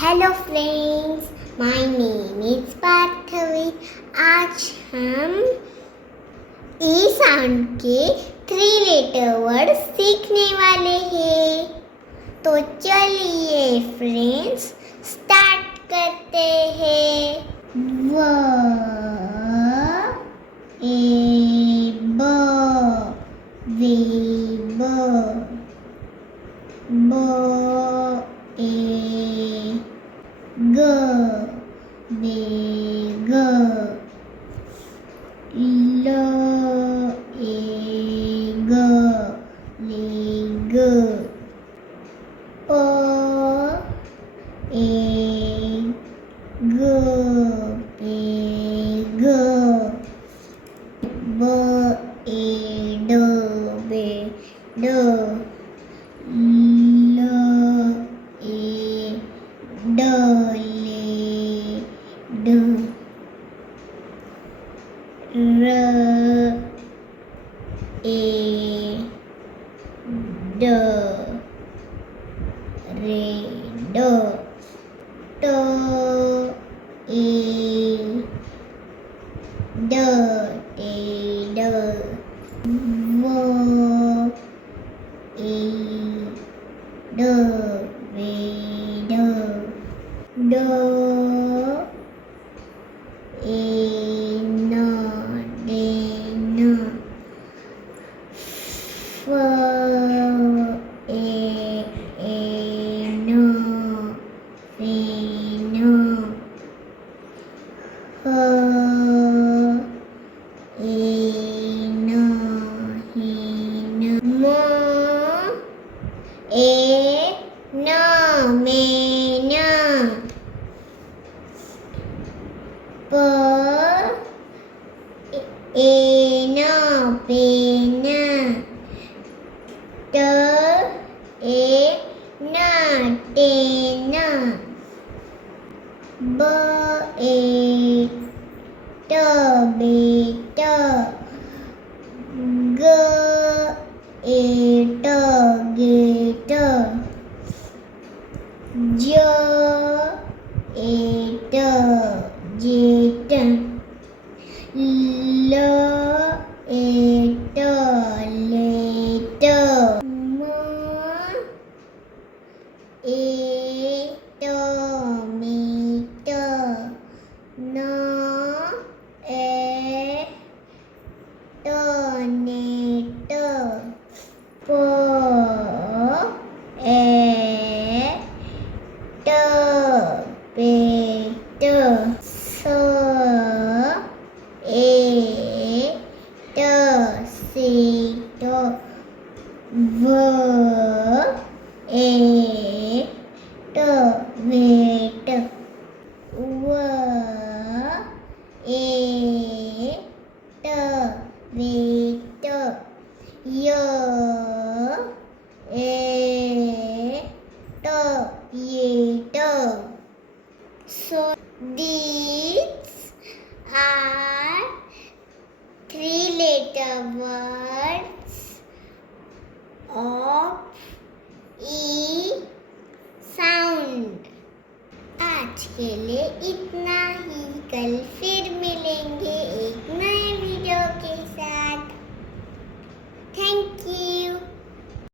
Hello friends, my name is Parthavi. आज हम ई sound के 3 लेटर वर्ड सीखने वाले हैं। तो चलिए फ्रेंड्स स्टार्ट करते हैं। व ए ब वेब, ब ए ग बेग, ल ए ग लेग, प ए ग पेग, ब ए ड बेड, ल ए ड लेड, र ए ड रेड, ट ए ड टेड, व ए ड वेड, ड ए न डेन, फ ए एन फेन, ह एन हेन, म ए न मेन, प ए न पेन, ट ए न टेन, ब ए ट बेट, ग ए ट गेट, ज ए ट जेट, ल ए ट लेट, म ए ट मीट, न ए ट नेट, प ए ट पेट, स ए ट सेट, व ए ट वेट, व ए ट वेट, य ए ट yet. So these are 3-letter words of E sound. आज के लिए इतना ही, कल फिर मिलेंगे.